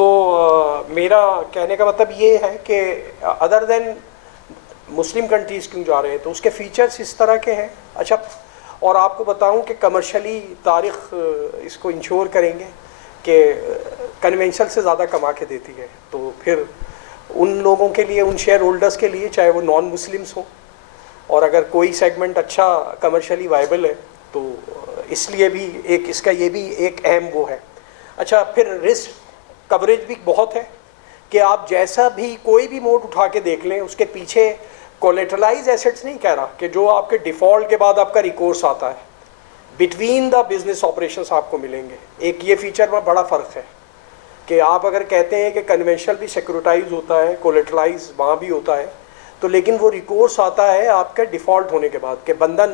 تو میرا کہنے کا مطلب یہ ہے کہ ادر دین مسلم کنٹریز کیوں جا رہے ہیں، تو اس کے فیچرز اس طرح کے ہیں. اچھا، اور آپ کو بتاؤں کہ کمرشلی تاریخ اس کو انشور کریں گے کہ کنونشنل سے زیادہ کما کے دیتی ہے. تو پھر ان لوگوں کے لیے، ان شیئر ہولڈرز کے لیے، چاہے وہ نان مسلمس ہوں، اور اگر کوئی سیگمنٹ اچھا کمرشلی وائبل ہے تو اس لیے بھی اس کا یہ بھی ایک اہم وہ ہے. اچھا، پھر رسک کوریج بھی بہت ہے کہ آپ جیسا بھی کوئی بھی موڈ اٹھا کے دیکھ لیں، اس کے پیچھے کولیٹرلائز ایسٹس نہیں کہہ رہا کہ جو آپ کے ڈیفالٹ کے بعد آپ کا ریکورس آتا ہے، بٹوین دا بزنس آپریشنس آپ کو ملیں گے. ایک یہ فیچر میں بڑا فرق ہے کہ آپ اگر کہتے ہیں کہ کنونشنل بھی سیکورٹائز ہوتا ہے، کولیٹرلائز وہاں بھی ہوتا ہے، تو لیکن وہ ریکورس آتا ہے آپ کے ڈیفالٹ ہونے کے بعد کہ بندہ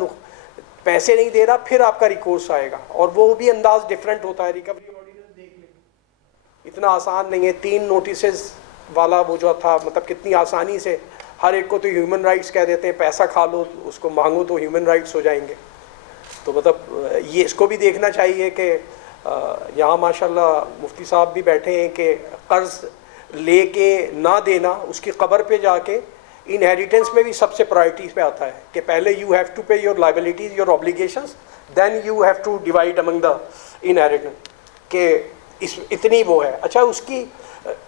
پیسے نہیں دے رہا، پھر آپ کا ریکورس آئے گا، اور وہ بھی انداز ڈفرینٹ ہوتا ہے. ریکوری آرڈیننس دیکھ لیں، اتنا آسان نہیں ہے. 3 نوٹسز والا وہ جو تھا، مطلب کتنی آسانی سے ہر ایک کو تو ہیومن رائٹس کہہ دیتے ہیں، پیسہ کھا لو اس کو مانگو تو ہیومن رائٹس ہو جائیں گے. تو مطلب یہ اس کو بھی دیکھنا چاہیے کہ یہاں ماشاءاللہ مفتی صاحب بھی بیٹھے ہیں کہ قرض لے کے نہ دینا، اس کی قبر پہ جا کے انہیریٹنس میں بھی سب سے پرائرٹیز پہ آتا ہے کہ پہلے you have to pay your liabilities, your obligations, then you have to divide among the inheritance, کہ اتنی وہ ہے. اچھا،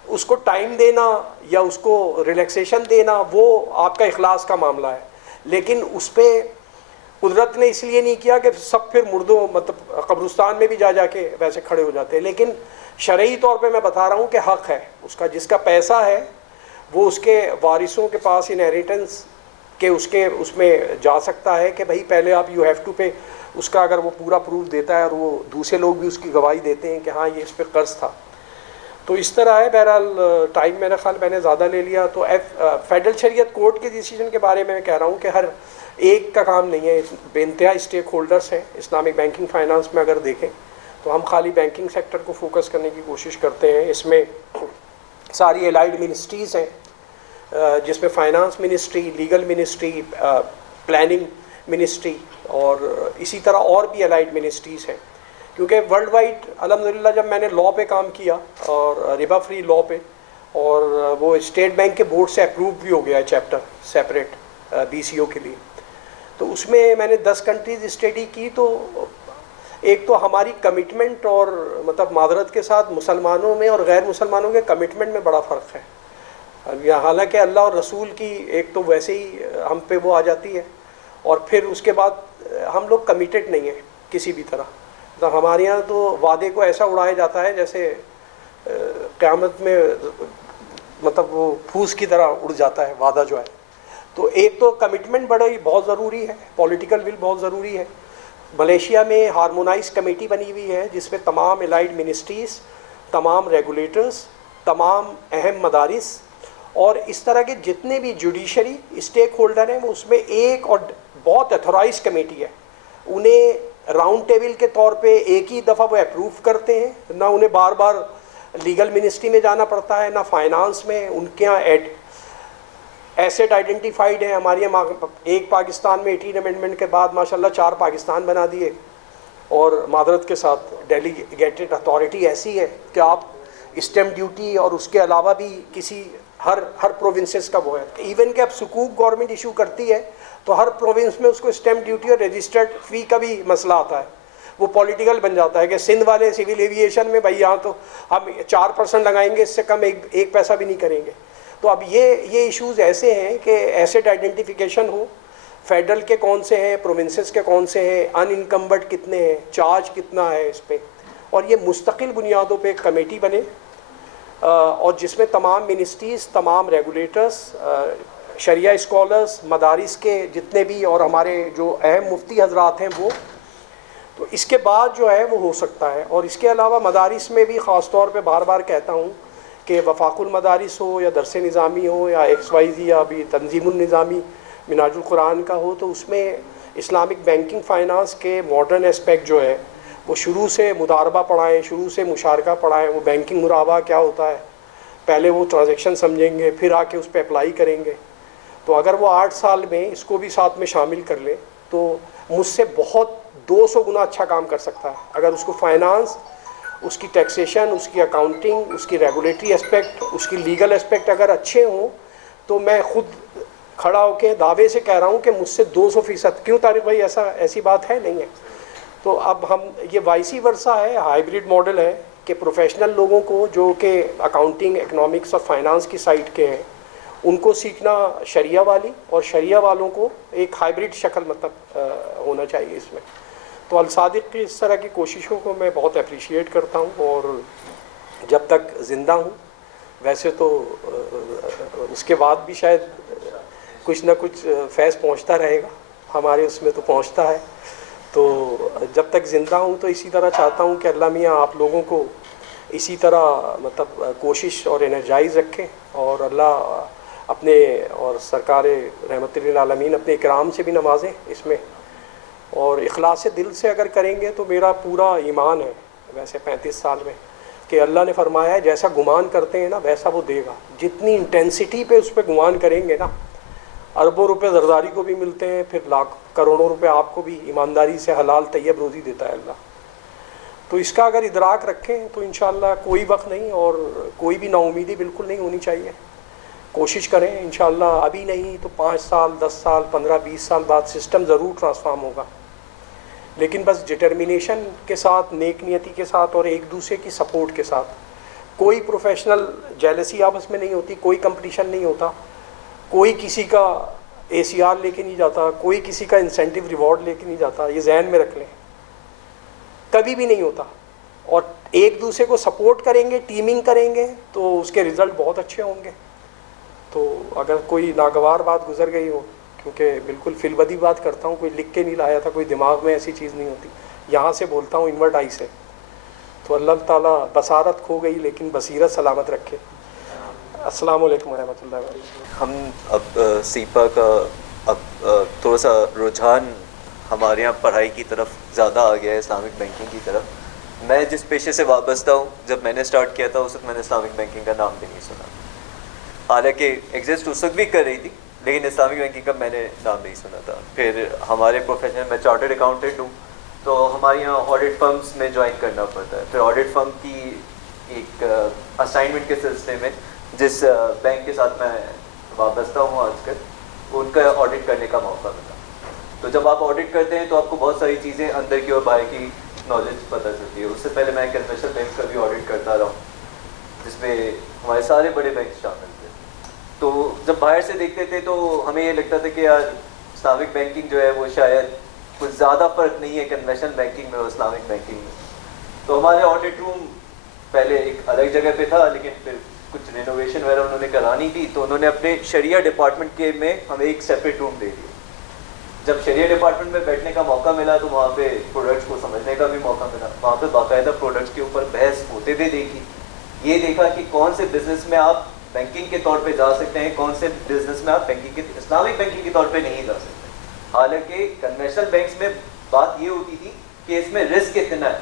اس کو ٹائم دینا یا اس کو ریلیکسیشن دینا وہ آپ کا اخلاص کا معاملہ ہے، لیکن اس پہ قدرت نے اس لیے نہیں کیا کہ سب پھر مردوں مطلب قبرستان میں بھی جا کے ویسے کھڑے ہو جاتے ہیں. لیکن شرعی طور پہ میں بتا رہا ہوں کہ حق ہے اس کا، جس کا پیسہ ہے وہ اس کے وارثوں کے پاس انہیریٹنس کے اس میں جا سکتا ہے کہ بھائی پہلے آپ یو ہیو ٹو پے. اس کا اگر وہ پورا پروف دیتا ہے اور وہ دوسرے لوگ بھی اس کی گواہی دیتے ہیں کہ ہاں یہ اس پہ قرض تھا. تو اس طرح ہے. بہرحال ٹائم میرا خیال میں نے زیادہ لے لیا. تو فیڈرل شریعت کورٹ کے ڈیسیجن کے بارے میں کہہ رہا ہوں کہ ہر ایک کا کام نہیں ہے، بے انتہا اسٹیک ہولڈرس ہیں اسلامک بینکنگ فائنانس میں. اگر دیکھیں تو ہم خالی بینکنگ سیکٹر کو فوکس کرنے کی کوشش کرتے ہیں. اس میں ساری الائڈ منسٹریز ہیں، جس میں finance ministry, legal ministry, planning ministry, اور اسی طرح اور بھی الائڈ منسٹریز ہیں. کیونکہ ورلڈ وائڈ الحمدللہ جب میں نے لاء پہ کام کیا، اور ربا فری لاء پہ، اور وہ اسٹیٹ بینک کے بورڈ سے اپروو بھی ہو گیا ہے چیپٹر سیپریٹ BCO کے لیے، تو اس میں میں نے 10 کنٹریز اسٹڈی کی. تو ایک تو ہماری کمٹمنٹ اور مطلب معذرت کے ساتھ مسلمانوں میں اور غیر مسلمانوں کے کمٹمنٹ میں بڑا فرق ہے. حالانکہ اللہ اور رسول کی ایک تو ویسے ہی ہم پہ وہ آ جاتی ہے، اور پھر اس کے بعد ہم لوگ کمیٹڈ نہیں ہیں کسی بھی طرح. تو ہمارے یہاں تو وعدے کو ایسا اڑایا جاتا ہے جیسے قیامت میں مطلب وہ پھوس کی طرح اڑ جاتا ہے وعدہ جو ہے. تو ایک تو کمٹمنٹ بہت ضروری ہے، پولیٹیکل ول بہت ضروری ہے. ملیشیا میں ہارمونائز کمیٹی بنی ہوئی ہے جس میں تمام الائڈ منسٹریز، تمام ریگولیٹرز، تمام اہم مدارس اور اس طرح کے جتنے بھی جوڈیشری اسٹیک ہولڈر ہیں وہ اس میں ایک اور بہت اتھورائز کمیٹی ہے. انہیں راؤنڈ ٹیبل کے طور پہ ایک ہی دفعہ وہ اپروو کرتے ہیں، نہ انہیں بار بار لیگل منسٹری میں جانا پڑتا ہے، نہ فائنانس میں. ان کے یہاں ایسٹ آئیڈینٹیفائڈ ہیں. ہمارے یہاں ایک پاکستان میں 18 امینڈمنٹ کے بعد ماشاءاللہ 4 پاکستان بنا دیے. اور معذرت کے ساتھ ڈیلیگیٹڈ اتھارٹی ایسی ہے کہ آپ اسٹیمپ ڈیوٹی اور اس کے علاوہ بھی کسی ہر پروونسز کا وہ ہے. ایون کہ اب سکوک گورنمنٹ ایشو کرتی ہے تو ہر پروونس میں اس کو اسٹیمپ ڈیوٹی اور رجسٹرڈ فی کا بھی مسئلہ آتا ہے. وہ پولیٹیکل بن جاتا ہے کہ سندھ والے سول ایویشن میں بھائی یہاں تو ہم 4% لگائیں گے، اس سے کم ایک پیسہ بھی نہیں کریں گے. تو اب یہ ایشوز ایسے ہیں کہ ایسٹ آئیڈینٹیفیکیشن ہو، فیڈرل کے کون سے ہیں، پروونسز کے کون سے ہیں، ان انکمبرڈ کتنے ہیں، چارج کتنا ہے اس پہ، اور یہ مستقل بنیادوں پہ ایک کمیٹی بنے اور جس میں تمام منسٹریز، تمام ریگولیٹرز، شریعہ اسکالرز، مدارس کے جتنے بھی اور ہمارے جو اہم مفتی حضرات ہیں وہ. تو اس کے بعد جو ہے وہ ہو سکتا ہے. اور اس کے علاوہ مدارس میں بھی خاص طور پہ بار بار کہتا ہوں کہ وفاق المدارس ہو یا درس نظامی ہو یا XYZ یا ابھی تنظیم النظامی منہاج القرآن کا ہو، تو اس میں اسلامک بینکنگ فائنانس کے ماڈرن اسپیکٹ جو ہے وہ شروع سے مداربہ پڑھائیں، شروع سے مشارکہ پڑھائیں. وہ بینکنگ مرابہ کیا ہوتا ہے، پہلے وہ ٹرانزیکشن سمجھیں گے، پھر آ کے اس پہ اپلائی کریں گے. تو اگر وہ 8 سال میں اس کو بھی ساتھ میں شامل کر لیں تو مجھ سے بہت 200 گنا اچھا کام کر سکتا ہے. اگر اس کو فائنانس اس کی ٹیکسیشن، اس کی اکاؤنٹنگ، اس کی ریگولیٹری اسپیکٹ، اس کی لیگل اسپیکٹ اگر اچھے ہوں تو میں خود کھڑا ہو کے دعوے سے کہہ رہا ہوں کہ مجھ سے 200%، کیوں طارق بھائی ایسی بات ہے نہیں ہے؟ تو اب ہم یہ وائسی ورثہ ہے، ہائیبریڈ ماڈل ہے کہ پروفیشنل لوگوں کو جو کہ اکاؤنٹنگ، اکنامکس اور فائنانس کی سائٹ کے ہیں ان کو سیکھنا شریعہ والی، اور شریعہ والوں کو ایک ہائیبریڈ شکل مطلب ہونا چاہیے اس میں. تو الصادق کی اس طرح کی کوششوں کو میں بہت اپریشیٹ کرتا ہوں، اور جب تک زندہ ہوں، ویسے تو اس کے بعد بھی شاید کچھ نہ کچھ فیض پہنچتا رہے گا ہمارے اس میں، تو پہنچتا ہے. تو جب تک زندہ ہوں تو اسی طرح چاہتا ہوں کہ اللہ میاں آپ لوگوں کو اسی طرح مطلب کوشش اور انرجائز رکھیں، اور اللہ اپنے اور سرکار رحمت للعالمین اپنے اکرام سے بھی نوازیں اس میں. اور اخلاص دل سے اگر کریں گے تو میرا پورا ایمان ہے ویسے 35 سال میں کہ اللہ نے فرمایا ہے جیسا گمان کرتے ہیں نا ویسا وہ دے گا. جتنی انٹینسٹی پہ اس پہ گمان کریں گے نا، اربوں روپے زرداری کو بھی ملتے ہیں، پھر لاکھ کروڑوں روپے آپ کو بھی ایمانداری سے حلال طیب روزی دیتا ہے اللہ. تو اس کا اگر ادراک رکھیں تو انشاءاللہ کوئی وقت نہیں اور کوئی بھی نا امیدی بالکل نہیں ہونی چاہیے. کوشش کریں انشاءاللہ، ابھی نہیں تو 5 سال 10 سال 15 20 سال بعد سسٹم ضرور ٹرانسفارم ہوگا. لیکن بس ڈٹرمینیشن کے ساتھ، نیک نیتی کے ساتھ، اور ایک دوسرے کی سپورٹ کے ساتھ. کوئی پروفیشنل جیلسی آپس میں نہیں ہوتی، کوئی کمپٹیشن نہیں ہوتا، کوئی کسی کا اے سی آر لے کے نہیں جاتا، کوئی کسی کا انسینٹیو ریوارڈ لے کے نہیں جاتا. یہ ذہن میں رکھ لیں، کبھی بھی نہیں ہوتا. اور ایک دوسرے کو سپورٹ کریں گے، ٹیمنگ کریں گے تو اس کے رزلٹ بہت اچھے ہوں گے. تو اگر کوئی ناگوار بات گزر گئی ہو، کیونکہ بالکل فی البدی بات کرتا ہوں، کوئی لکھ کے نہیں لایا تھا، کوئی دماغ میں ایسی چیز نہیں ہوتی، یہاں سے بولتا ہوں انورٹ آئی سے، تو اللہ تعالیٰ بصارت کھو گئی لیکن بصیرت سلامت رکھے. السلام علیکم ورحمۃ اللہ وبرکاتہ. ہم اب سیپا کا اب تھوڑا سا رجحان ہمارے یہاں پڑھائی کی طرف زیادہ آ گیا ہے، اسلامک بینکنگ کی طرف. میں جس پیشے سے وابستہ ہوں، جب میں نے اسٹارٹ کیا تھا اس وقت میں نے اسلامک بینکنگ کا نام بھی نہیں سنا، حالانکہ ایگزسٹ اس وقت بھی کر رہی تھی، لیکن اسلامک بینکنگ کا میں نے نام نہیں سنا تھا. پھر ہمارے پروفیشن میں چارٹرڈ اکاؤنٹنٹ ہوں، تو ہمارے یہاں آڈٹ فرمز میں جوائن کرنا پڑتا ہے. پھر آڈٹ فرم کی ایک اسائنمنٹ کے سلسلے میں جس بینک کے ساتھ میں وابستہ ہوں آج کل، ان کا آڈٹ کرنے کا موقع ملا. تو جب آپ آڈٹ کرتے ہیں تو آپ کو بہت ساری چیزیں اندر کی اور باہر کی نالج پتہ چلتی ہے. اس سے پہلے میں کنوینشنل بینک کا بھی آڈٹ کرتا رہا ہوں، جس میں ہمارے سارے بڑے بینک شامل تھے. تو جب باہر سے دیکھتے تھے تو ہمیں یہ لگتا تھا کہ یار اسلامک بینکنگ جو ہے وہ شاید کچھ زیادہ فرق نہیں ہے کنوینشنل بینکنگ میں اور اسلامک بینکنگ میں. تو ہمارے آڈٹ روم پہلے ایک الگ جگہ پہ تھا، لیکن پھر کچھ رینوویشن وغیرہ انہوں نے کرانی تھی، تو انہوں نے اپنے شریعہ ڈپارٹمنٹ کے میں ہمیں ایک سیپریٹ روم دے دیا. جب شریعہ ڈپارٹمنٹ میں بیٹھنے کا موقع ملا تو وہاں پہ پروڈکٹس کو سمجھنے کا بھی موقع ملا. وہاں پہ باقاعدہ پروڈکٹس کے اوپر بحث ہوتے ہوئے دیکھی. یہ دیکھا کہ کون سے بزنس میں آپ بینکنگ کے طور پہ جا سکتے ہیں، کون سے بزنس میں آپ بینکنگ کے اسلامک بینکنگ کے طور پہ نہیں جا سکتے. حالانکہ کنوینشنل بینکس میں بات یہ ہوتی تھی کہ اس میں رسک کتنا ہے،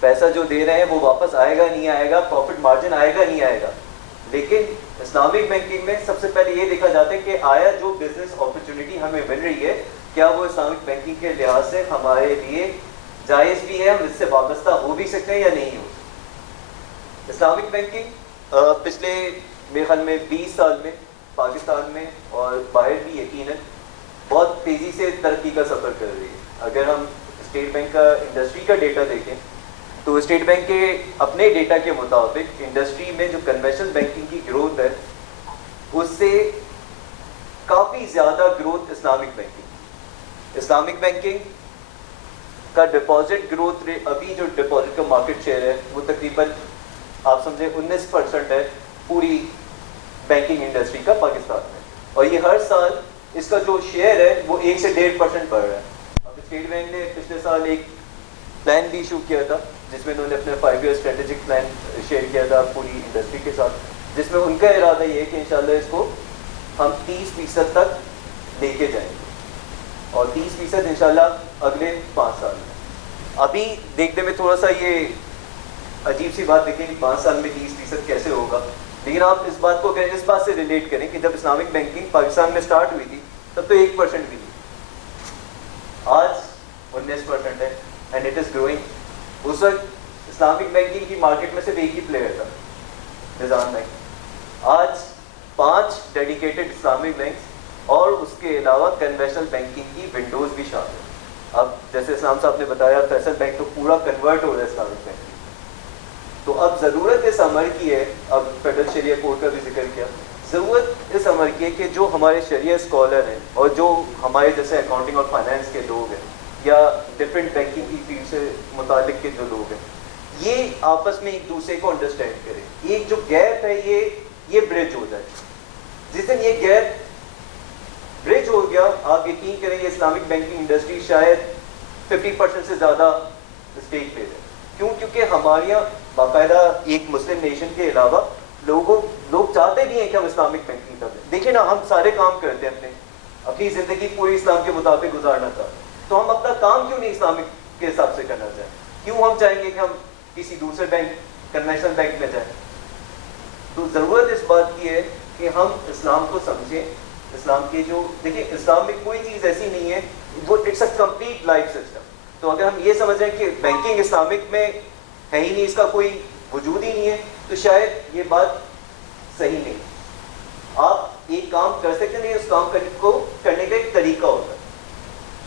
پیسہ جو دے رہے ہیں وہ واپس آئے گا نہیں آئے گا، پروفٹ مارجن آئے گا نہیں آئے گا. لیکن اسلامک بینکنگ میں سب سے پہلے یہ دیکھا جاتا ہے کہ آیا جو بزنس اپرچونیٹی ہمیں مل رہی ہے کیا وہ اسلامک بینکنگ کے لحاظ سے ہمارے لیے جائز بھی ہے، ہم اس سے وابستہ ہو بھی سکتے ہیں یا نہیں ہو سکتے. اسلامک بینکنگ پچھلے میرے خیال میں 20 سال میں پاکستان میں اور باہر بھی یقیناً بہت تیزی سے ترقی کا سفر کر رہی ہے. اگر ہم اسٹیٹ بینک کا انڈسٹری کا ڈیٹا دیکھیں تو اسٹیٹ بینک کے اپنے ڈیٹا کے مطابق انڈسٹری میں جو کنوینشنل بینکنگ کی گروتھ ہے اس سے کافی زیادہ گروتھ اسلامک بینکنگ کا ڈپازٹ گروتھ ریٹ، ابھی جو ڈپازٹ کا مارکیٹ شیئر ہے وہ تقریباً آپ سمجھے 19% ہے پوری بینکنگ انڈسٹری کا پاکستان میں. اور یہ ہر سال اس کا جو شیئر ہے وہ 1 سے 1.5% بڑھ رہا ہے. اب اسٹیٹ بینک نے پچھلے سال ایک پلان بھی ایشو کیا تھا جس میں انہوں نے اپنے 5 ایئر اسٹریٹجک پلان شیئر کیا تھا پوری انڈسٹری کے ساتھ، جس میں ان کا ارادہ یہ ہے کہ انشاءاللہ اس کو ہم 30% تک لے کے جائیں گے، اور 30% انشاءاللہ اگلے 5 سال میں. ابھی دیکھنے میں تھوڑا سا یہ عجیب سی بات دیکھیں کہ 5 سال میں 30% کیسے ہوگا، لیکن آپ اس بات کو اس بات سے ریلیٹ کریں کہ جب اسلامک بینکنگ پاکستان میں سٹارٹ ہوئی تھی تب تو 1% بھی نہیں، آج 19% ہے اینڈ اٹ از گروئنگ. اس وقت اسلامک بینکنگ کی مارکیٹ میں صرف ایک ہی پلیئر تھا, نظام بینک. آج 5 ڈیڈیکیٹڈ اسلامک بینکس اور اس کے علاوہ کنوینشنل بینکنگ کی ونڈوز بھی شامل ہیں. اب جیسے اسلام صاحب نے بتایا فیصل بینک تو پورا کنورٹ ہو رہا ہے اسلامک بینک. تو اب ضرورت اس عمل کی ہے, اب فیڈرل شریعہ کورٹ کا بھی ذکر کیا, ضرورت اس عمل کی ہے کہ جو ہمارے شریعہ اسکالر ہیں اور جو ہمارے جیسے اکاؤنٹنگ اور فائنانس کے لوگ ہیں یا ڈفرینٹ بینکنگ کی فیلڈ سے متعلق کے جو لوگ ہیں, یہ آپس میں ایک دوسرے کو انڈرسٹینڈ کریں. یہ جو گیپ ہے یہ برج ہو جائے. جس دن یہ گیپ برج ہو گیا, آپ یقین کریں یہ اسلامک بینکنگ انڈسٹری شاید 50% سے زیادہ اسٹیک لے لے. کیوں؟ کیونکہ ہمارے یہاں باقاعدہ ایک مسلم نیشن کے علاوہ لوگ چاہتے بھی ہیں کہ ہم اسلامک بینکنگ کریں. دیکھیں نا, ہم سارے کام کرتے ہیں, اپنی زندگی پوری اسلام کے مطابق گزارنا چاہتے ہیں, تو ہم اپنا کام کیوں نہیں اسلامک کے حساب سے کرنا چاہیں؟ کیوں ہم چاہیں گے کہ ہم کسی دوسرے بینک کنوینشنل بینک میں جائیں؟ تو ضرورت اس بات کی ہے کہ ہم اسلام کو سمجھیں. اسلام کے جو دیکھیں, اسلام میں کوئی چیز ایسی نہیں ہے, وہ it's a complete life system. تو اگر ہم یہ سمجھ رہے ہیں کہ بینکنگ اسلامک میں ہے ہی نہیں, اس کا کوئی وجود ہی نہیں ہے, تو شاید یہ بات صحیح نہیں. آپ ایک کام کر سکتے نہیں, اس کام کو کرنے کا ایک طریقہ ہوتا ہے.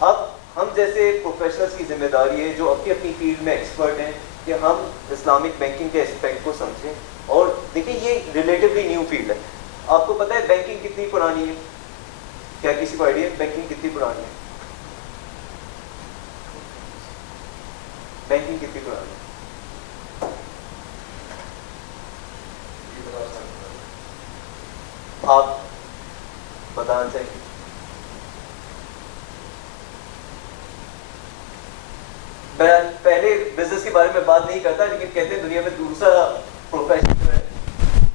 اب ہم جیسے پروفیشنلز کی ذمہ داری ہے جو اپنی اپنی فیلڈ میں ایکسپرٹ ہیں کہ ہم اسلامک بینکنگ کے اسپیکٹ کو سمجھیں. اور دیکھیں یہ ریلیٹیولی نیو فیلڈ ہے. آپ کو پتہ ہے بینکنگ کتنی پرانی ہے؟ کیا کسی کو آئیڈیا ہے بینکنگ کتنی پرانی ہے؟ بینکنگ کتنی پرانی ہے؟ آپ بتانا چاہیں گے؟ میں پہلے بزنس کے بارے میں بات نہیں کرتا, لیکن کہتے ہیں دنیا میں دوسرا پروفیشن جو ہے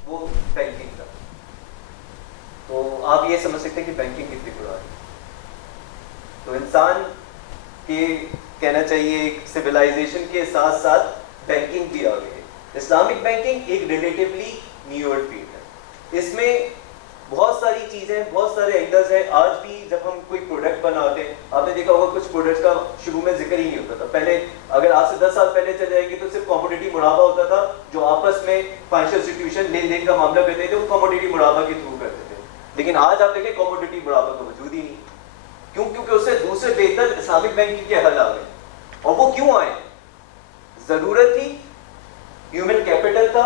وہ بینکنگ کا. تو آپ یہ سمجھ سکتے ہیں کہ بینکنگ کتنی پرانی. تو انسان کے کہنا چاہیے ایک سویلائزیشن کے ساتھ ساتھ بینکنگ بھی آ گئی ہے. اسلامک بینکنگ ایک ریلیٹیولی نیور فیلڈ ہے. اس میں بہت ساری چیزیں, بہت سارے اینگلز ہیں. آج بھی جب ہم کوئی پروڈکٹ بناتے ہیں, آپ نے دیکھا ہوگا کچھ پروڈکٹس کا شروع میں ذکر ہی نہیں ہوتا تھا. پہلے اگر آج سے 10 سال پہلے چل جائیں گے تو صرف کموڈیٹی مڑابہ ہوتا تھا, جو آپس میں فائنینشیل انسٹیٹیوشن لین دین کا معاملہ کرتے تھے وہ کموڈیٹی مڑابہ کے تھرو کرتے تھے. لیکن آج آپ دیکھیں کموڈیٹی مڑابہ کا وجود ہی نہیں. کیوں؟ کیونکہ اس سے دوسرے بہتر اسلامک بینکنگ کے حل آ گئے. اور وہ کیوں آئے؟ ضرورت تھی, ہیومن کیپٹل تھا,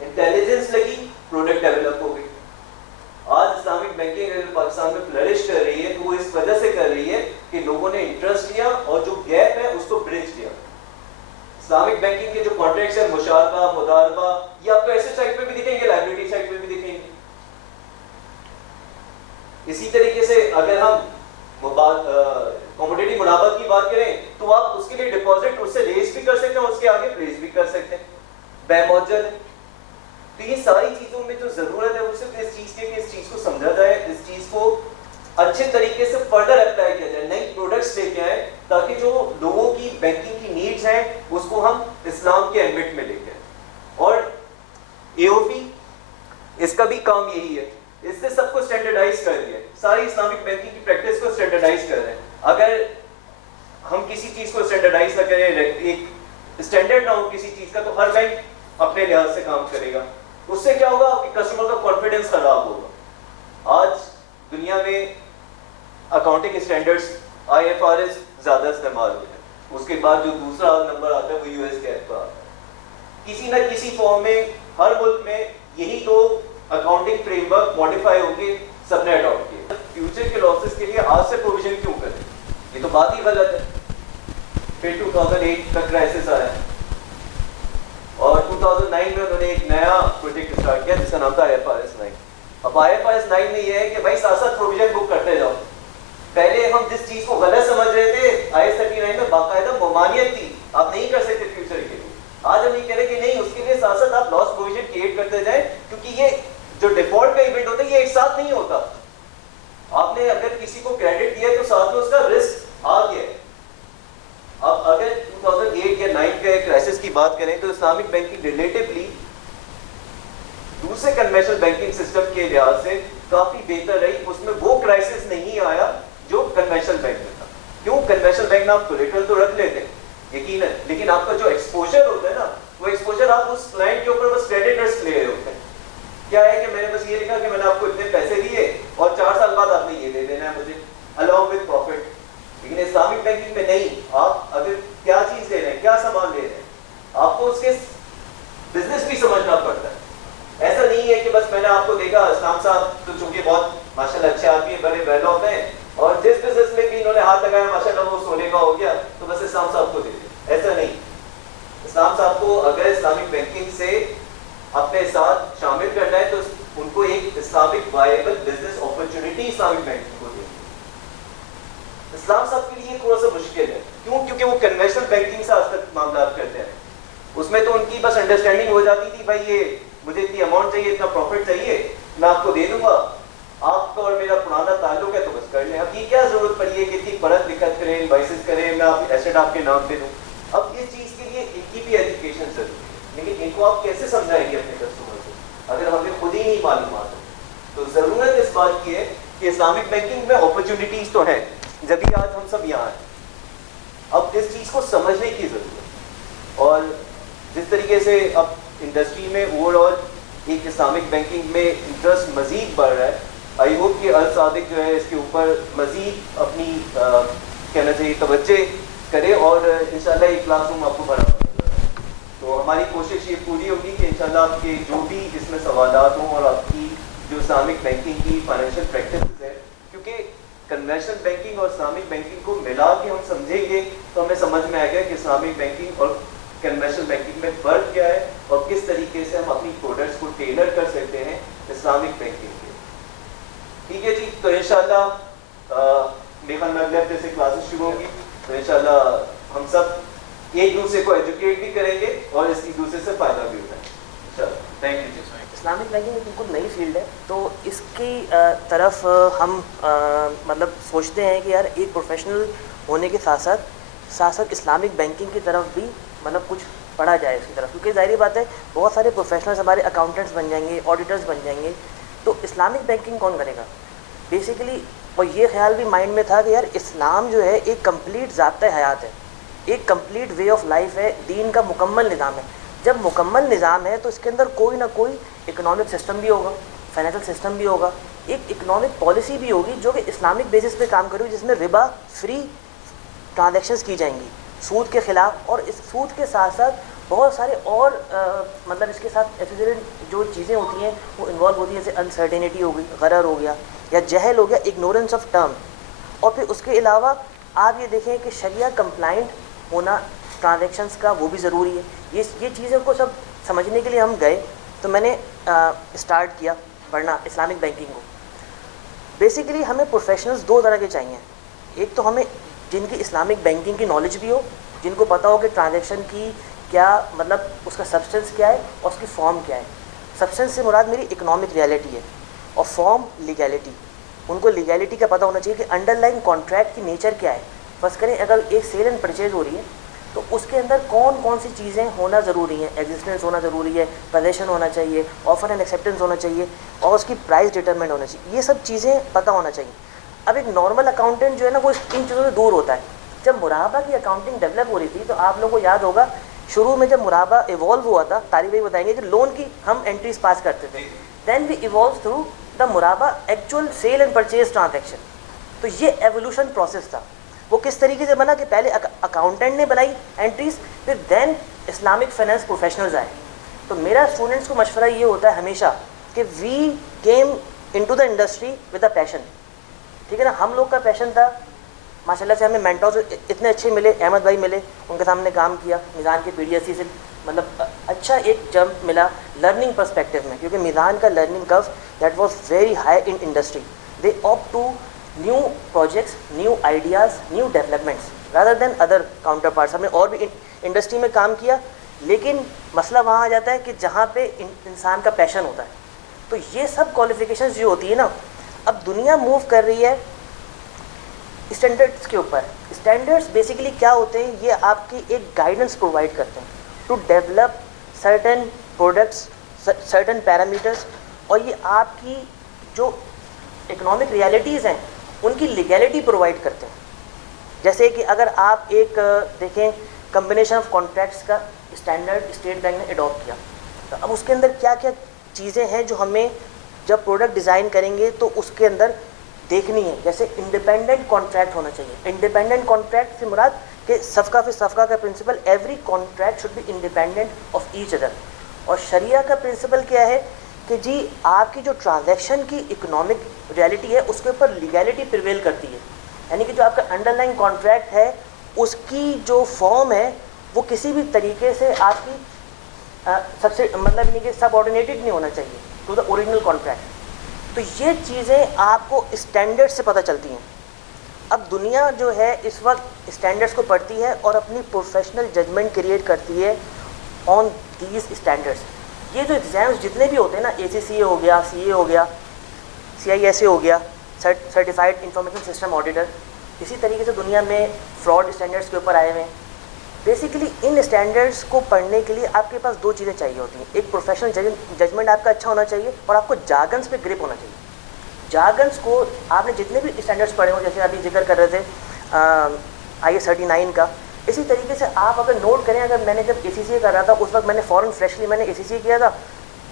انٹیلیجنس لگی, پروڈکٹ ڈیولپ ہو گئی. آج اسلامک بینکنگ اگر پاکستان میں فلرش کر رہی ہے تو وہ اس وجہ سے کر رہی ہے کہ لوگوں نے انٹرسٹ لیا اور جو گیپ ہے اس کو برج کیا. اسلامک بینکنگ کے جو کانٹریکٹس ہیں, مشارکہ, مداربہ, یہ آپ کو ایسے سائٹ پہ بھی دکھیں گے, لائبریری سائٹ پہ بھی دکھیں گے. اسی طریقے سے اگر ہم کموڈیٹی مڑابہ کی بات کریں تو آپ اس کے لیے ڈپازٹ اس سے ریز بھی کر سکتے ہیں, اس کے آگے پلیس بھی کر سکتے ہیں, بے موجود ہے. تو یہ ساری چیزوں میں جو ضرورت ہے وہ صرف اس چیز کی کہ اس چیز کو سمجھا جائے, اس چیز کو اچھے طریقے سے فردر اپلائی کیا جائے, نئی پروڈکٹس لے کے آئیں تاکہ جو لوگوں کی بینکنگ کی نیڈز ہیں اس کو ہم اسلام کے ایمبٹ میں لے کے آئیں. اور اے او پی اس کا بھی کام یہی ہے, اس نے سب کو اسٹینڈرڈائز کر دیا ہے, ساری اسلامک بینکنگ کی پریکٹس کو اسٹینڈرڈائز کر رہے ہیں. اگر ہم کسی چیز کو اسٹینڈرڈائز نہ کریں, ایک اسٹینڈرڈ نہ ہو کسی چیز کا, تو ہر بینک اپنے لحاظ سے کام کرے گا. اس سے کیا ہوگا کہ کسٹمر کا کانفیڈنس خراب ہوگا. آج دنیا میں اکاؤنٹنگ اسٹینڈرڈس IFRS زیادہ استعمال ہوتے ہیں, اس کے بعد جو دوسرا نمبر آتا ہے وہ US GAAP کا آتا ہے. کسی نہ کسی فارم میں ہر ملک میں یہی دو اکاؤنٹنگ فریم ورک ماڈیفائی ہو کے سب نے اڈاپٹ کیا. فیوچر کے لاسز کے لیے آج سے پروویژن کیوں کریں؟ یہ تو بات ہی غلط ہے. پھر 2008 کا کرائسس آیا اور 2009 میں انہوں نے ایک نیا پروجیکٹ اسٹارٹ کیا جس کا نام تھا IFRS 9. اب IFRS 9 میں یہ ہے کہ بھائی ساتھ ساتھ پروویژن بک کرتے جاؤ. پہلے ہم جس چیز کو غلط سمجھ رہے تھے, IAS 39 میں باقاعدہ ممانعت تھی, آپ نہیں کر سکتے فیوچر کے لیے. آج ہم یہ کہہ رہے کہ نہیں, اس کے لیے ساتھ ساتھ آپ لاس پروویژن کریٹ کرتے جائیں, کیونکہ یہ جو ڈیفالٹ کا ایونٹ ہوتا ہے یہ ایک ساتھ نہیں ہوتا. آپ نے اگر کسی کو کریڈٹ دیا تو ساتھ میں اس کا رسک آ گیا. اب اگر 2008 یا 9 کے کرائسس کی بات کریں تو اسلامک بینکنگ ریلیٹیولی دوسرے کنوینشنل بینکنگ سسٹم کے لحاظ سے کافی بہتر رہی. اس میں وہ کرائسس نہیں آیا جو کنوینشنل بینک میں تھا. کیوں؟ کنوینشنل بینک میں آپ کولیٹرل تو رکھ لیتے, یقیناً. لیکن آپ کا جو ایکسپوجر ہوتا ہے نا, وہ ایکسپوجر آپ اس کلائنٹ کے اوپر بس کریڈٹ رسک لے رہے ہوتے ہیں. کیا ہے کہ میں نے بس یہ لکھا کہ میں نے آپ کو اتنے پیسے دیے اور 4 سال بعد آپ نے یہ دے دینا ہے مجھے along with profit. لیکن اسلامک بینکنگ میں نہیں. آپ اگر کیا چیز لے رہے ہیں, کیا سامان لے رہے ہیں, آپ کو اس کے بزنس بھی سمجھنا پڑتا ہے. ایسا نہیں ہے کہ بس میں نے آپ کو دیکھا اسلام صاحب تو چونکہ بہت ماشاءاللہ اچھے آدمی ہیں, بڑے ویل آف ہیں, اور جس بزنس میں بھی انہوں نے ہاتھ لگایا ماشاءاللہ وہ سونے کا ہو گیا, تو بس اسلام صاحب کو دے دیں. ایسا نہیں. اسلام صاحب کو اگر اسلامک بینکنگ سے اپنے ساتھ شامل کرنا ہے تو ان کو ایک Islamic viable business opportunity Islamic banking کو دے. اسلام صاحب کے لیے تھوڑا سا مشکل ہے. کیوں؟ کیونکہ وہ کنوینشنل بینکنگ سے آج تک معاملات کرتے ہیں. اس میں تو ان کی بس انڈرسٹینڈنگ ہو جاتی تھی, بھائی یہ مجھے اتنی اماؤنٹ چاہیے, اتنا پروفٹ چاہیے, میں آپ کو دے دوں گا, آپ کا اور میرا پرانا تعلق ہے تو بس کر لیں. اب یہ کیا ضرورت پڑی ہے کہ اتنی پڑھت لکھت کریں, انوائسز کریں, میں آپ ایسٹ آپ کے نام دے دوں. اب اس چیز کے لیے ان کی بھی ایجوکیشن ضروری ہے. لیکن ان کو آپ کیسے سمجھائیں گے اپنے کسٹمر سے اگر ہمیں خود ہی نہیں معلومات ہے؟ تو ضرورت اس بات کی ہے کہ اسلامک بینکنگ میں اپرچونیٹیز تو ہیں, جبھی آج ہم سب یہاں ہیں. اب اس چیز کو سمجھنے کی ضرورت ہے. اور جس طریقے سے اب انڈسٹری میں اوور آل ایک اسلامک بینکنگ میں انٹرسٹ مزید بڑھ رہا ہے, آئی ہوپ کہ الصادق جو ہے اس کے اوپر مزید اپنی کہنا چاہیے توجہ کرے, اور انشاءاللہ ایک کلاس روم آپ کو بڑا. تو ہماری کوشش یہ پوری ہوگی کہ انشاءاللہ آپ کے جو بھی اس میں سوالات ہوں اور آپ کی جو اسلامک بینکنگ کی فائنینشیل پریکٹسز ہے, کیونکہ کنوینشنل بینکنگ اور اسلامک بینکنگ کو ملا کے ہم سمجھیں گے تو ہمیں سمجھ میں آئے گا کہ اسلامک بینکنگ اور کنوینشنل بینکنگ میں فرق کیا ہے اور کس طریقے سے ہم اپنی پروڈکٹس کو ٹیلر کر سکتے ہیں اسلامک بینکنگ کے. ٹھیک ہے جی, تو انشاءاللہ میرے خیال میں اگلے ہفتے سے کلاسز شروع ہوں گی, تو انشاءاللہ ہم سب ایک دوسرے کو ایجوکیٹ بھی کریں گے اور اس ایک دوسرے سے فائدہ بھی اٹھائیں گے. چلو تھینک یو. اسلامک بینکنگ ایک بالکل نئی فیلڈ ہے, تو اس کی طرف ہم مطلب سوچتے ہیں کہ یار ایک پروفیشنل ہونے کے ساتھ ساتھ اسلامک بینکنگ کی طرف بھی مطلب کچھ پڑھا جائے اس کی طرف, کیونکہ ظاہری بات ہے بہت سارے پروفیشنلز ہمارے اکاؤنٹنٹس بن جائیں گے, آڈیٹرز بن جائیں گے, تو اسلامک بینکنگ کون کرے گا بیسیکلی. اور یہ خیال بھی مائنڈ میں تھا کہ یار اسلام جو ہے ایک کمپلیٹ ضابطۂ حیات ہے, ایک کمپلیٹ وے آف لائف ہے, دین کا مکمل نظام ہے. جب مکمل نظام ہے تو اس کے اندر کوئی نہ کوئی اکنامک سسٹم بھی ہوگا, فائنینشیل سسٹم بھی ہوگا, ایک اکنامک پالیسی بھی ہوگی جو کہ اسلامک بیسس پہ کام کرے گی, جس میں ربا فری ٹرانزیکشنز کی جائیں گی سود کے خلاف. اور اس سود کے ساتھ ساتھ بہت سارے اور مطلب اس کے ساتھ ایسوسیٹڈ جو چیزیں ہوتی ہیں وہ انوالو ہوتی ہیں, جیسے انسرٹینٹی ہو گئی, غرر ہو گیا, یا جہل ہو گیا, اگنورنس آف ٹرم. اور پھر اس کے علاوہ آپ یہ دیکھیں کہ شریعہ کمپلائنٹ ہونا ٹرانزیکشنز کا وہ بھی ضروری ہے. یہ چیزوں کو سب سمجھنے کے لیے ہم گئے, تو میں نے اسٹارٹ کیا پڑھنا اسلامک بینکنگ کو. بیسیکلی ہمیں پروفیشنلز دو طرح کے چاہیے. ایک تو ہمیں جن کی اسلامک بینکنگ کی نالج بھی ہو, جن کو پتہ ہو کہ ٹرانزیکشن کی کیا مطلب اس کا سبسٹنس کیا ہے اور اس کی فارم کیا ہے. سبسٹنس سے مراد میری اکنامک ریالٹی ہے, اور فارم لیگیلٹی. ان کو لیگیلٹی کا پتہ ہونا چاہیے کہ انڈر لائن کانٹریکٹ کی نیچر کیا ہے. فرض کریں اگر ایک سیل اینڈ پرچیز ہو رہی ہے تو اس کے اندر کون کون سی چیزیں ہونا ضروری ہیں. ایگزسٹنس ہونا ضروری ہے, پوزیشن ہونا چاہیے, آفر اینڈ ایکسیپٹنس ہونا چاہیے, اور اس کی پرائز ڈیٹرمنٹ ہونا چاہیے. یہ سب چیزیں پتہ ہونا چاہیے. اب ایک نارمل اکاؤنٹنٹ جو ہے نا وہ ان چیزوں سے دور ہوتا ہے. جب مراحبہ کی اکاؤنٹنگ ڈیولپ ہو رہی تھی تو آپ لوگوں کو یاد ہوگا شروع میں جب مراحبہ ایوالو ہوا تھا, طالب علم بتائیں گے کہ لون کی ہم انٹریز پاس کرتے تھے, then we evolve through the مراحبہ actual sale and purchase transaction. تو یہ ایولیوشن پروسیس تھا. وہ کس طریقے سے بنا کہ پہلے اکاؤنٹنٹ نے بنائی انٹریز, پھر دین اسلامک فائنینس پروفیشنلز آئے. تو میرا اسٹوڈنٹس کو مشورہ یہ ہوتا ہے ہمیشہ کہ we came into the industry with a passion. ٹھیک ہے نا, ہم لوگ کا پیشن تھا ماشاء اللہ سے. ہمیں مینٹورز اتنے اچھے ملے, احمد بھائی ملے, ان کے سامنے کام کیا. میزان کے PDSC سے مطلب اچھا ایک جمپ ملا لرننگ پرسپیکٹیو میں, کیونکہ میزان کا learning curve that was very high in industry. They opt to new projects, new ideas, new developments rather than other counterparts. ہم نے اور بھی انڈسٹری میں کام کیا, لیکن مسئلہ وہاں آ جاتا ہے کہ جہاں پہ انسان کا پیشن ہوتا ہے. تو یہ سب کوالیفیکیشنز جو ہوتی ہے نا, اب دنیا موو کر رہی ہے اسٹینڈرڈس کے اوپر. اسٹینڈرڈس بیسیکلی کیا ہوتے ہیں, یہ آپ کی ایک گائیڈنس پرووائڈ کرتے ہیں to develop certain products, certain parameters, اور یہ آپ کی جو اکنامک ریالٹیز ہیں ان کی لیگیلٹی پرووائڈ کرتے ہیں. جیسے کہ اگر آپ ایک دیکھیں کمبینیشن آف کانٹریکٹس کا اسٹینڈرڈ اسٹیٹ بینک نے اڈاپٹ کیا. تو اب اس کے اندر کیا کیا چیزیں ہیں جو ہمیں جب پروڈکٹ ڈیزائن کریں گے تو اس کے اندر دیکھنی ہے. جیسے انڈیپینڈنٹ کانٹریکٹ ہونا چاہیے. انڈیپینڈنٹ کانٹریکٹ سے مراد کہ صفقہ فی صفقہ کا principle every contract should be independent of each other. اور شریعہ کا پرنسپل کیا ہے کہ جی آپ کی جو ٹرانزیکشن کی اکنامک ریالٹی ہے اس کے اوپر لیگیلٹی پریویل کرتی ہے. یعنی کہ جو آپ کا انڈر لائن کانٹریکٹ ہے اس کی جو فارم ہے وہ کسی بھی طریقے سے آپ کی سب سے مطلب یعنی کہ سب آرڈینیٹڈ نہیں ہونا چاہیے ٹو دا اوریجنل کانٹریکٹ. تو یہ چیزیں آپ کو اسٹینڈرڈ سے پتہ چلتی ہیں. اب دنیا جو ہے اس وقت اسٹینڈرڈس کو پڑھتی ہے اور اپنی پروفیشنل ججمنٹ کریٹ کرتی ہے آن دیز اسٹینڈرڈس. یہ جو ایگزامس جتنے بھی ہوتے ہیں نا, ACCA ہو گیا, CA ہو گیا, CISA ہو گیا, سرٹیفائڈ انفارمیشن سسٹم آڈیٹر, اسی طریقے سے دنیا میں فراڈ اسٹینڈرڈس کے اوپر آئے ہوئے ہیں. بیسیکلی ان اسٹینڈرڈس کو پڑھنے کے لیے آپ کے پاس دو چیزیں چاہیے ہوتی ہیں. ایک پروفیشنل ججمنٹ آپ کا اچھا ہونا چاہیے اور آپ کو جارگنس پہ گرپ ہونا چاہیے. جارگنس کو آپ نے جتنے بھی اسٹینڈرڈس پڑھے ہوں, جیسے ابھی ذکر کر رہے تھے IS 39 کا, اسی طریقے سے آپ اگر نوٹ کریں, اگر میں نے جب ACCA کر رہا تھا اس وقت میں نے فوراً فریشلی میں نے ACCA کیا تھا,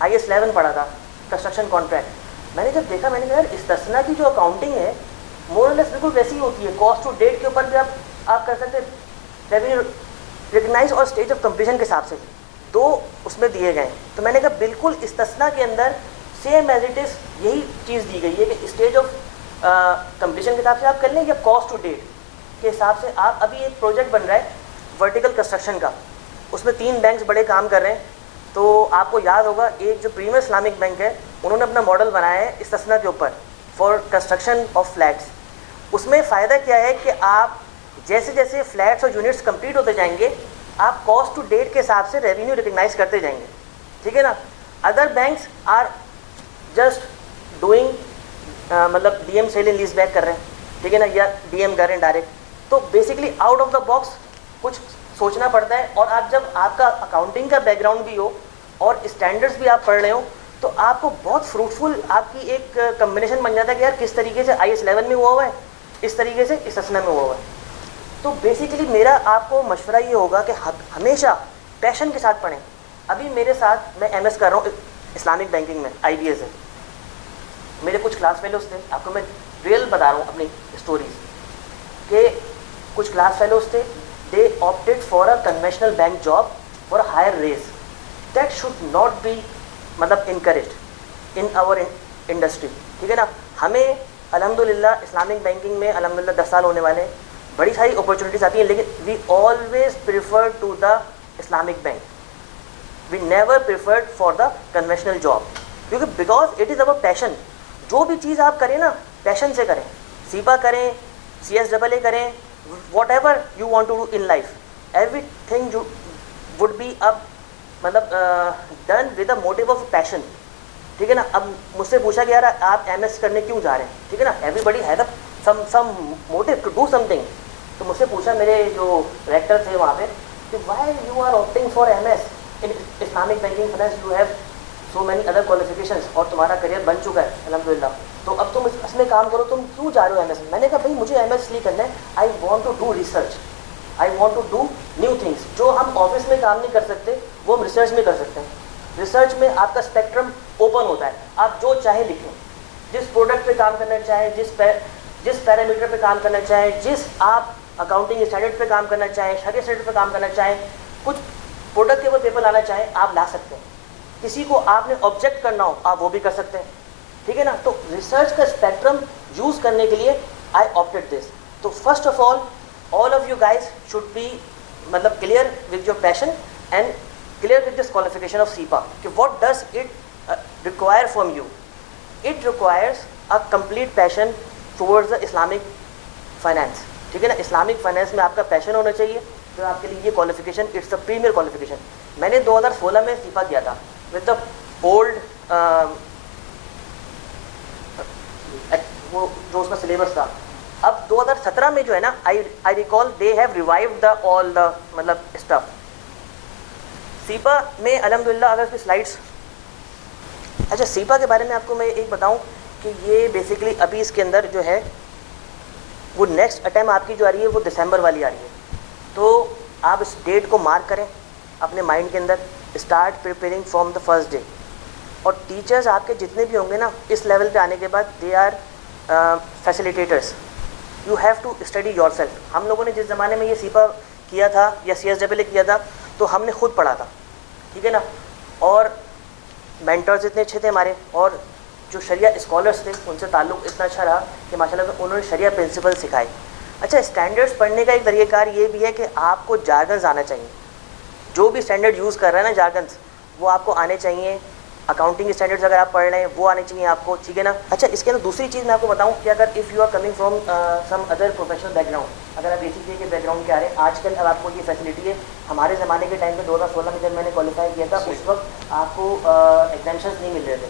IS 11 پڑھا تھا کنسٹرکشن کانٹریکٹ. میں نے جب دیکھا میں نے کہا یار استثنا کی جو اکاؤنٹنگ ہے مور اور لیس بالکل ویسی ہی ہوتی ہے. کاسٹ ٹو ڈیٹ کے اوپر بھی آپ کر سکتے ہیں, ریونیو ریکگنائز اور اسٹیج آف کمپلیشن کے حساب سے دو اس میں دیے گئے ہیں. تو میں نے کہا بالکل استثنا کے اندر سیم ایز اٹ از یہی چیز دی گئی ہے کہ اسٹیج آف کمپلیشن کے حساب سے آپ کر لیں یا کاسٹ ٹو ڈیٹ کے حساب سے. آپ ابھی ایک پروجیکٹ بن رہا ہے ورٹیکل کنسٹرکشن کا, اس میں 3 بینکس بڑے کام کر رہے ہیں. تو آپ کو یاد ہوگا ایک جو پریمیئر اسلامک بینک ہے انہوں نے اپنا ماڈل بنایا ہے استثنا کے اوپر فار کنسٹرکشن آف فلیٹس. اس میں فائدہ کیا ہے کہ آپ جیسے جیسے فلیٹس اور یونٹس کمپلیٹ ہوتے جائیں گے آپ کاسٹ ٹو ڈیٹ کے حساب سے ریونیو ریکگنائز کرتے جائیں گے. ٹھیک ہے نا. Other banks are just doing مطلب DM sale and lease back کر رہے ہیں, ٹھیک ہے نا, یا DM کر رہے ہیں ڈائریکٹ. تو basically out of the box کچھ سوچنا پڑتا ہے. اور آپ جب آپ کا اکاؤنٹنگ کا بیک گراؤنڈ بھی ہو اور اسٹینڈرڈس بھی آپ پڑھ رہے ہو تو آپ کو بہت فروٹفل آپ کی ایک کمبینیشن بن جاتا ہے کہ یار کس طریقے سے IS 11 میں ہوا ہوا ہے, اس طریقے سے استثنا میں ہوا ہوا ہے. تو بیسیکلی میرا آپ کو مشورہ یہ ہوگا کہ ہمیشہ پیشن کے ساتھ پڑھیں. ابھی میرے ساتھ میں MS کر رہا ہوں اسلامک بینکنگ میں, IBA سے. میرے کچھ کلاس فیلوز تھے, آپ کو میں ریئل بتا رہا ہوں اپنی اسٹوریز, کہ کچھ کلاس فیلوز تھے they opted for a conventional bank job for a higher raise. That should not be مطلب انکریجڈ ان آور انڈسٹری. ٹھیک ہے نا. ہمیں الحمدللہ اسلامک بینکنگ میں الحمدللہ 10 سال ہونے والے ہیں, بڑی ساری اپرچونیٹیز آتی ہیں, لیکن we always prefer to the Islamic bank. We never preferred for the conventional job, کیونکہ because it is over passion. جو بھی چیز آپ کریں نا پیشن سے کریں. سیپا کریں, CSAA کریں, whatever you want to do in life, everything would be اب مطلب done with a motive of passion. ٹھیک ہے نا. اب مجھ سے پوچھا کہ یار آپ MS کرنے کیوں جا رہے ہیں, ٹھیک ہے نا, everybody has a some motive to do something. تو مجھ سے پوچھا میرے جو ریکٹر تھے وہاں پہ کہ why you are opting for MS in Islamic banking finance, you have so many other qualifications اور تمہارا کریئر بن چکا ہے الحمدللہ, تو اب تم اس میں کام کرو, تم کیوں جا رہے ہو MS. میں نے کہا بھائی مجھے MS اس لیے کرنا ہے, I want to do research, I want to do new things. جو ہم آفس میں کام نہیں کر سکتے وہ ہم ریسرچ میں کر سکتے ہیں. ریسرچ میں آپ کا اسپیکٹرم اوپن ہوتا ہے, آپ جو چاہیں لکھیں, جس پروڈکٹ پہ کام کرنا چاہیں, جس پیرامیٹر پہ کام کرنا چاہیں, جس آپ اکاؤنٹنگ اسٹینڈرڈ پہ کام کرنا چاہیں, شرعی اسٹینڈرڈ پہ کام کرنا چاہیں, کچھ پروڈکٹ کے اوپر پیپر لانا چاہیں آپ لا سکتے ہیں. کسی کو آپ نے آبجیکٹ کرنا ہو آپ وہ بھی کر سکتے ہیں. ٹھیک ہے نا. تو ریسرچ کا اسپیکٹرم یوز کرنے کے لیے آئی آپٹیڈ دس. تو first of all of you guys should be مطلب clear with your passion and clear with this qualification of SEPA. What does it require from you? It requires a complete passion towards the Islamic finance. ٹھیک ہے نا. Islamic finance میں آپ کا پیشن ہونا چاہیے. تو آپ کے لیے یہ qualification it's a premier qualification. میں نے 2016 میں SEPA کیا تھا ود دا اولڈ وہ جو اس کا سلیبس تھا. اب 2017 میں جو ہے نا I recall they have revived the all the مطلب اسٹف. SEPA میں الحمدللہ اگر اس کی سلائڈس, اچھا SEPA کے بارے میں آپ کو میں ایک بتاؤں کہ یہ بیسکلی ابھی اس کے اندر جو ہے وہ نیکسٹ اٹیمپ آپ کی جو آ رہی ہے وہ دسمبر والی آ رہی ہے. تو آپ اس ڈیٹ کو مارک کریں اپنے مائنڈ کے اندر, start preparing from the first day. اور ٹیچرز آپ کے جتنے بھی ہوں گے نا اس لیول پہ آنے کے بعد, they are facilitators. You have to study yourself. ہم لوگوں نے جس زمانے میں یہ سیپا کیا تھا یا CSAA کیا تھا تو ہم نے خود پڑھا تھا, ٹھیک ہے نا, اور مینٹرز اتنے اچھے تھے ہمارے, اور جو شریعہ اسکالرس تھے ان سے تعلق اتنا اچھا رہا کہ ماشاء اللہ انہوں نے شریعہ پرنسپل سکھائے. اچھا, اسٹینڈرڈس پڑھنے کا ایک طریقہ کار یہ بھی ہے کہ آپ کو جارگنز آنا چاہیے. جو بھی اسٹینڈرڈ یوز کر رہے ہیں نا جارگنز, وہ آپ کو آنے چاہیے. اکاؤنٹنگ اسٹینڈرڈز اگر آپ پڑھ رہے ہیں وہ آنے چاہیے آپ کو, ٹھیک ہے نا. اچھا, اس کے اندر دوسری چیز میں آپ کو بتاؤں کہ اگر if you are coming from some other professional background, اگر آپ بیسک کے بیک گراؤنڈ کے آ رہے ہیں, آج کل اب آپ کو یہ فیسلٹی ہے. ہمارے زمانے کے ٹائم پہ 2016 میں جب میں نے کوالیفائی کیا تھا اس وقت آپ کو ایگزامشنز نہیں مل رہے تھے.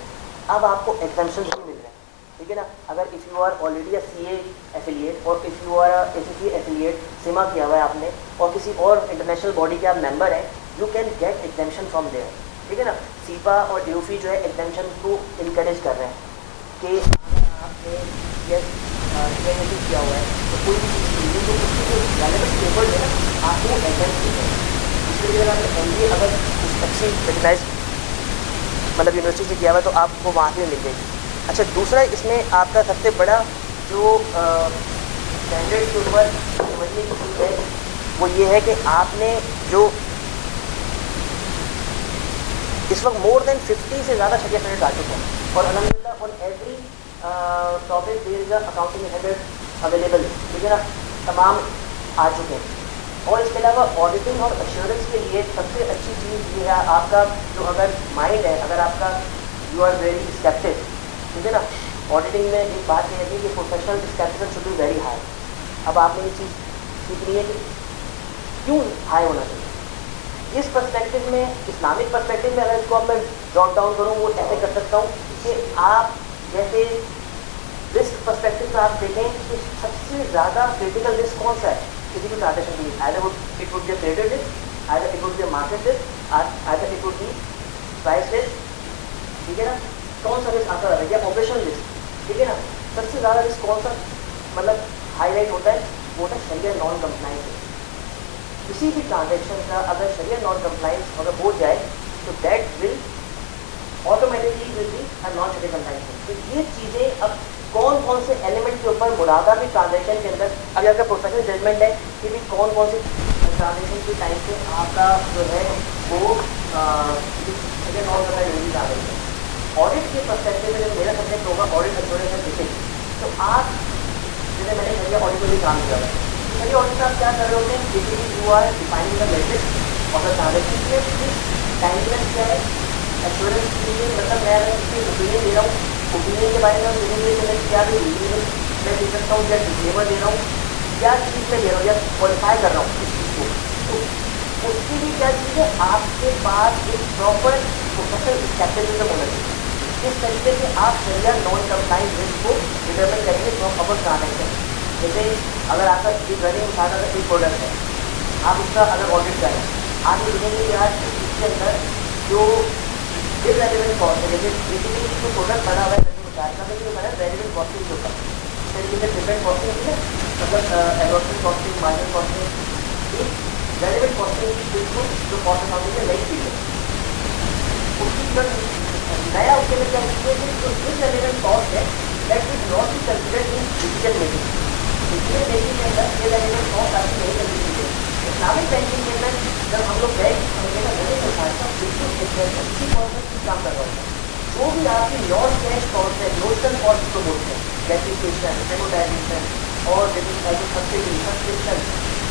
اب آپ کو ایگزامشنز بھی مل رہے ہیں, ٹھیک ہے نا. اگر if you are already CA affiliate اور if you are ACCA affiliate, CIMA کیا ہوا ہے آپ نے, اور کسی اور انٹرنیشنل باڈی کے آپ ممبر ہیں, you can get exemption from there, ٹھیک ہے نا. سیپا اور DOFI جو ہے ایگزامشن کو انکریج کر رہے ہیں کہ آپ نے کیا ہوا ہے تو کوئی بھی جو ریلیونٹ پیپر ہے نا آپ کو ایگزام کیے ہیں. اس کے لیے اگر آپ نے MBA اگر اچھی ریکگنائز مطلب یونیورسٹی سے کیا ہوا ہے تو آپ کو وہاں سے مل جائے گی. اچھا, دوسرا اس میں آپ کا سب سے بڑا جو اسٹینڈرڈ کے اوپر سمجھنے کی چیز ہے وہ یہ ہے کہ آپ نے جو اس وقت مور دین 50 سے زیادہ شریعہ اسٹینڈرڈ آ چکے ہیں, اور الحمدللہ on every topic there is accounting standard available, ٹھیک ہے نا, تمام آ چکے ہیں. اور اس کے علاوہ آڈیٹنگ اور ایشورنس کے لیے سب سے اچھی چیز یہ ہے آپ کا جو اگر مائنڈ ہے, اگر آپ کا یو آر ویری اسکیپٹک, ٹھیک ہے نا. آڈیٹنگ میں ایک بات یہ ہے کہ professional scepticism should be very high. اب آپ نے یہ چیز سیکھنی ہے کہ کیوں ہائی ہونا چاہیے. اس پرسپیکٹو میں, اسلامک پرسپیکٹو میں اگر اس کو اب میں جاٹ ڈاؤن کروں وہ ایسے کر سکتا ہوں کہ آپ جیسے رسک پرسپیکٹو سے آپ دیکھیں کہ سب سے زیادہ کریٹیکل رسک کون سا ہے کسی بھی ٹرانزیکشن کے لیے. Either it would be a credit risk, either it would be a market risk, either it would be price risk, ٹھیک ہے نا. کون سا رسک آتا ہے, یا آپریشن رسک, ٹھیک ہے نا. سب سے زیادہ رسک کون سا مطلب ہائی لائٹ ہوتا ہے, وہ ہوتا ہے شریعہ نان کمپلائنس. کسی بھی ٹرانزیکشن کا اگر شریعہ نان کمپلائنس اگر ہو جائے تو that will automatically will be non شریعہ کمپلائنس. تو یہ چیزیں اب کون کون سے ایلیمنٹ کے اوپر مرادا بھی ٹرانزیکشن کے اندر اگر آپ کا پروفیشنل ججمنٹ ہے کہ بھی کون کون سے ٹرانزیکشن کے ٹائم پہ آپ کا جو ہے وہ شریعہ نان کمپلائنس ٹرانزیکشن. آڈٹ کے پرسپیکٹو میں جب میرا سبجیکٹ ہوگا آڈٹ ایشورنس اینڈ ریسک, تو آپ جیسے میں نے شریعہ آڈٹ میں بھی کام کیا ہے, شریعہ آڈٹ آپ کیا کر رہے ہوتے ہیں, basically you are defining the metric اور دا ٹرانزیکشن کے ٹائمنس کیا ہے. ایشورنس کے لیے مطلب میں اگر اس کی اوپینین دے رہا ہوں, اوپینین کے بارے میں دیکھیں گے کہ میں کیا بھی ریزنیبل میں دے سکتا ہوں, یا ڈسکلیمر دے رہا ہوں, کیا چیز میں دے رہا ہوں, یا کوالیفائی کر رہا ہوں اس چیز کو. تو اس کی بھی کیا چیز ہے, آپ کے پاس ایک پراپر پروفیشنل اسکیپٹزم ہونا چاہیے. اس طریقے سے آپ شریعہ نان کمپلائنس رسک کو ڈٹرمن کریں گے فرام اوور ٹرانزیکشن. جیسے اگر آپ کا ایک رننگ اٹھا کر ایک پروڈکٹ ہے, آپ اس کا اگر آڈٹ کریں, آپ یہ دیکھیں گے کہ آج اس کے اندر جو ریلیونٹ کاسٹ ہے, جیسے بیسیکلی جو پروڈکٹ بنا ہوا ہے مشاہدہ میں جو ہے ریلیونٹ کاسٹنگ کے اوپر, اس طریقے سے ڈفرینٹ کاسٹنگ ہوتی ہے, مطلب ایڈوپشن کاسٹنگ, مارجن کاسٹنگ, ایک ریلیونٹ کاسٹنگ کی بالکل جو کاسٹ اکاؤنٹنگ ہے نئی چیز ہے. اس کی جو نیا اس کے اندر کیا چیز ہے کہ جو ان ریلیونٹ کاسٹ ہے that is not be considered in decision making. Decision making کے اندر یہ ریلیونٹ کاسٹ آپ کی نہیں کنسیڈر ہے. اسلامک بینکنگ کے اندر جب ہم لوگ گئے ہم نے کہا نہیں سرکار کا بالکل 80% کی کام کر رہا ہے. جو بھی آپ کی نان کیش کاسٹ ہے, نوشنل کاسٹ کو بولتے ہیں, ڈیپریسیشن, ایمورٹائزیشن اور سبسڈی, سبسکرپشن,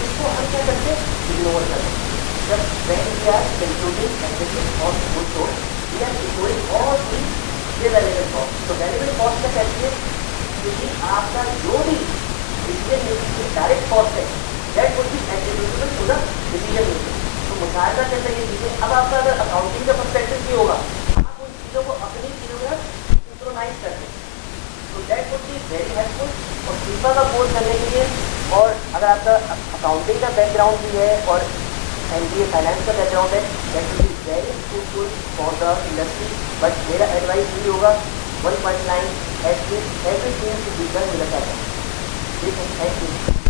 اس کو ہم کیا کرتے ہیں, اگنور کرتے ہیں. جب بینک کیا کنکلوڈنگ ایگزیکٹو اور good source we are ignoring all the relevant cost. تو ریلیونٹ کاسٹ کا کہتے ہیں کیونکہ آپ کا جو بھی ڈیسیژن میکنگ کی ڈائریکٹ کاسٹ ہے that would be attributable to the decision making. تو مشاہدہ کے اندر یہ چیزیں, اب آپ کا اگر اکاؤنٹنگ کا پرسپیکٹو بھی ہوگا, آپ ان چیزوں کو اپنی چیزوں میں سنکرونائز کرتے ہیں, تو that would be very helpful. اور سیپا کا کورس کرنے کے لیے, اور اگر آپ کا اکاؤنٹنگ کا بیک گراؤنڈ بھی ہے اور MBA فائنانس کا بیک گراؤنڈ ہے, that will be very fruitful for the industry. But میرا ایڈوائز یہ ہوگا, 1 point line at least everything to be done with a passion. ٹھیک ہے, تھینک یو.